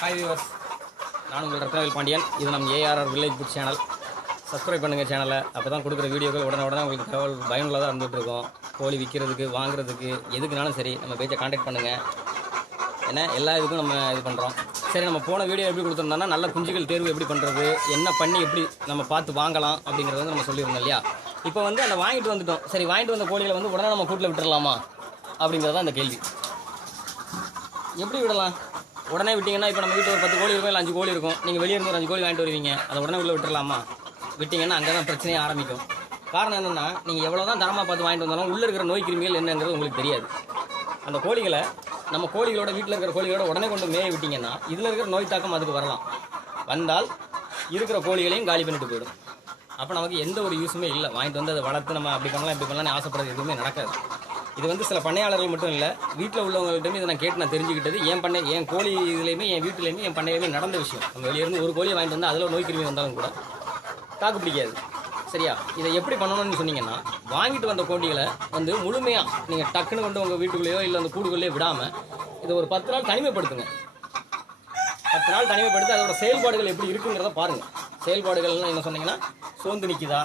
Hi viewers நான் உங்கள் ரத்னவேல் பாண்டியன். இது நம்ம ARR village book channel subscribe பண்ணுங்கள் சேனலை அப்போ தான் கொடுக்குற வீடியோக்கள் உடனே உடனே உங்களுக்கு தகவல் பயனுள்ளதாக இருந்துகிட்டு இருக்கோம் கோழி விற்கிறதுக்கு வாங்குறதுக்கு எதுக்குனாலும் சரி நம்ம பேச்சை காண்டாக்ட் பண்ணுங்கள் ஏன்னா எல்லா இதுக்கும் நம்ம இது பண்ணுறோம் சரி நம்ம போன வீடியோ எப்படி கொடுத்துருந்தோம்னா நல்ல குஞ்சுகள் தேர்வு எப்படி பண்ணுறது என்ன பண்ணி எப்படி நம்ம பார்த்து வாங்கலாம் அப்படிங்கிறத வந்து நம்ம சொல்லியிருந்தோம் இல்லையா? இப்போ வந்து அந்த வாங்கிட்டு வந்துட்டோம். சரி வாங்கிட்டு வந்த கோழிகளை வந்து உடனே நம்ம கூட்டில் விட்டுடலாமா அப்படிங்கிறது தான் அந்த கேள்வி. எப்படி விடலாம்? உடனே விட்டிங்கன்னா இப்போ நம்ம வீட்டில் ஒரு பத்து கோழி இருக்கும் இல்லை அஞ்சு கோழி இருக்கும். நீங்கள் வெளியே இருந்து ஒரு அஞ்சு கோழி வாங்கிட்டு வருவீங்க. அதை உடனே உள்ளே விட்டுடலாமா விட்டிங்கன்னா அங்கே தான் பிரச்சனையே ஆரம்பிக்கும். காரணம் என்னென்னா நீங்கள் எவ்வளோ தான் தரமாக பார்த்து வாங்கிட்டு வந்தாலும் உள்ளே இருக்கிற நோய் கிருமிகள் என்னங்கிறது உங்களுக்கு தெரியாது. அந்த கோழிகளை நம்ம கோழிகளோட வீட்டில் இருக்கிற கோழிகளோட உடனே கொண்டு மேய விட்டிங்கன்னா இதில் இருக்கிற நோய் தாக்கம் அதுக்கு வரலாம். வந்தால் இருக்கிற கோழிகளையும் காலி பண்ணிட்டு போயிடும். அப்போ நமக்கு எந்த ஒரு யூஸுமே இல்லை. வாங்கிட்டு வந்து அதை வளர்த்து நம்ம அப்படி பண்ணலாம் இப்படி பண்ணலாம்னு ஆசைப்படுறது எதுவுமே நடக்காது. இது வந்து சில பண்ணையாளர்கள் மட்டும் இல்லை வீட்டில் உள்ளவங்கள்ட்டையுமே இதை நான் கேட்டு நான் தெரிஞ்சுக்கிட்டது. என் பண்ணை என் கோழி இதுலேயுமே என் வீட்டிலையுமே என் பண்ணையிலுமே நடந்த விஷயம். நம்ம வெளியிருந்து ஒரு கோழியை வாங்கிட்டு வந்து அதில் நோய் கிருமி வந்தாலும் கூட தாக்கு பிடிக்காது. சரியா? இதை எப்படி பண்ணணும்னு சொன்னீங்கன்னா வாங்கிட்டு வந்த கோழிகளை வந்து முழுமையாக நீங்கள் டக்குன்னு கொண்டு உங்கள் வீட்டுக்குள்ளேயோ இல்லை அந்த கூடுக்குள்ளேயோ விடாமல் இதை ஒரு பத்து நாள் தனிமைப்படுத்துங்க. பத்து நாள் தனிமைப்படுத்தி அதோட செயல்பாடுகள் எப்படி இருக்குங்கிறத பாருங்க. செயல்பாடுகள்லாம் என்ன சொன்னீங்கன்னா சோர்ந்து நிற்குதா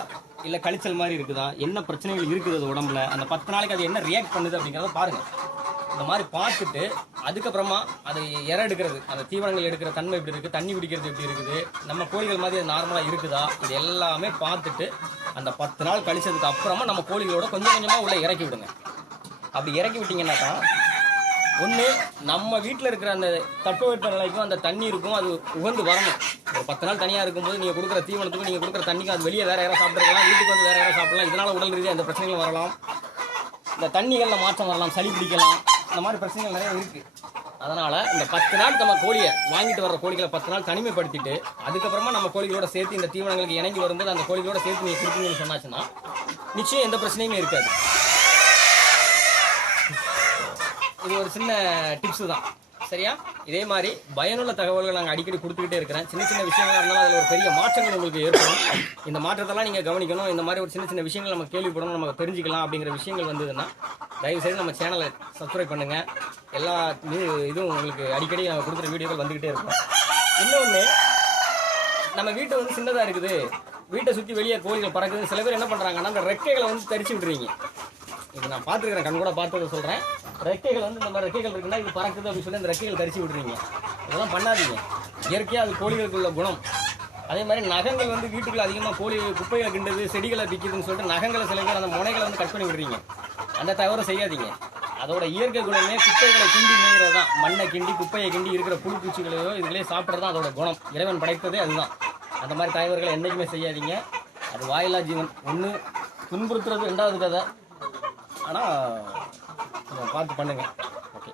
இல்லை கழிச்சல் மாதிரி இருக்குதா? என்ன பிரச்சனைகள் இருக்குது அது உடம்புல? அந்த பத்து நாளைக்கு அது என்ன ரியாக்ட் பண்ணுது அப்படிங்கிறத பாருங்க. இந்த மாதிரி பார்த்துட்டு அதுக்கப்புறமா அதை இற எடுக்கிறது அந்த தீவனங்கள் எடுக்கிற தன்மை எப்படி இருக்குது தண்ணி குடிக்கிறது எப்படி இருக்குது நம்ம கோழிகள் மாதிரி அது நார்மலாக இருக்குதா? இது எல்லாமே பார்த்துட்டு அந்த பத்து நாள் கழிச்சதுக்கு அப்புறமா நம்ம கோழிகளோட கொஞ்சம் கொஞ்சமாக உள்ளே இறக்கி விடுங்க. அப்படி இறக்கி விட்டீங்கன்னா தான் ஒன்று நம்ம வீட்டில் இருக்கிற அந்த தட்பவெட்ப நிலைக்கும் அந்த தண்ணி இருக்கும் அது உகந்து வரணும். ஒரு பத்து நாள் தனியாக இருக்கும்போது நீங்கள் கொடுக்குற தீவனத்துக்கும் நீங்கள் கொடுக்குற தண்ணிக்கும் அது வெளியே வேறு யாராவது சாப்பிட்ருக்கலாம் வீட்டுக்கு வந்து வேறு யாராவது சாப்பிடலாம். இதனால் உடல் ரீதியாக அந்த பிரச்சனைகள் வரலாம். இந்த தண்ணிகளில் மாற்றம் வரலாம் சளி பிடிக்கலாம். இந்த மாதிரி பிரச்சனைகள் நிறைய இருக்குது அதனால் இந்த பத்து நாள் நம்ம கோழியை வாங்கிட்டு வர கோழிகளை பத்து நாள் தனிமைப்படுத்திட்டு அதுக்கப்புறமா நம்ம கோழிகளோட சேர்த்து இந்த தீவனங்களுக்கு இணங்கி வரும்போது அந்த கோழிகளோட சேர்த்து நீங்கள் கொடுத்தீங்கன்னு சொன்னாச்சுன்னா நிச்சயம் எந்த பிரச்சனையுமே இருக்காது. இது ஒரு சின்ன டிப்ஸ் தான். சரியா? இதே மாதிரி பயனுள்ள தகவல்கள் நாங்கள் அடிக்கடி கொடுத்துக்கிட்டே இருக்கிறேன். சின்ன சின்ன விஷயங்களா இருந்தாலும் அதில் ஒரு பெரிய மாற்றங்கள் உங்களுக்கு ஏற்படும். இந்த மாற்றத்தெல்லாம் நீங்கள் கவனிக்கணும். இந்த மாதிரி ஒரு சின்ன சின்ன விஷயங்கள் நம்ம கேள்விப்படணும் நம்ம தெரிஞ்சுக்கலாம் அப்படிங்கிற விஷயங்கள் வந்ததுன்னா தயவு செய்து நம்ம சேனலை சப்ஸ்கிரைப் பண்ணுங்கள் எல்லா இதுவும் உங்களுக்கு அடிக்கடி நாங்கள் கொடுக்குற வீடியோக்கள் வந்துக்கிட்டே இருக்கும். இன்னொன்று நம்ம வீட்டை வந்து சின்னதாக இருக்குது. வீட்டை சுற்றி வெளியே கோழிகள் பறக்குது. சில பேர் என்ன பண்ணுறாங்கன்னா அந்த ரெக்கைகளை வந்து தரிச்சு விட்றீங்க இது நான் பார்த்துருக்கிறேன். கண் கூட பார்த்ததை சொல்கிறேன் ரெக்கைகள் வந்து இந்த மாதிரி ரெக்கைகள் இருக்குன்னா இது பறக்குது அப்படின்னு சொல்லி அந்த ரெக்கைகள் கரிச்சு விடுறீங்க. இதெல்லாம் பண்ணாதீங்க. இயற்கையாக அது கோழிகளுக்குள்ள குணம். அதே மாதிரி நகங்கள் வந்து வீட்டுக்குள்ள அதிகமாக கோழி குப்பைகளை கிண்டுது செடிகளை விற்கிதுன்னு சொல்லிட்டு நகங்களை சில பேர் அந்த முனைகளை வந்து கட் பண்ணி விடுறீங்க. அந்த தவறை செய்யாதீங்க. அதோட இயற்கை குணமே குப்பைகளை கிண்டி மேய்கிறது தான். மண்ணை கிண்டி குப்பையை கிண்டி இருக்கிற புழு பூச்சிகளையோ இதுகளே சாப்பிட்றது தான் அதோட குணம். இறைவன் படைத்ததே அதுதான். அந்த மாதிரி தலைவர்களை என்றைக்குமே செய்யாதீங்க. அது வாயிலா ஜீவன். ஒன்று துன்புறுத்துறது ரெண்டாவது கதை. ஆனால் பார்த்து பண்ணுங்கள் ஓகே.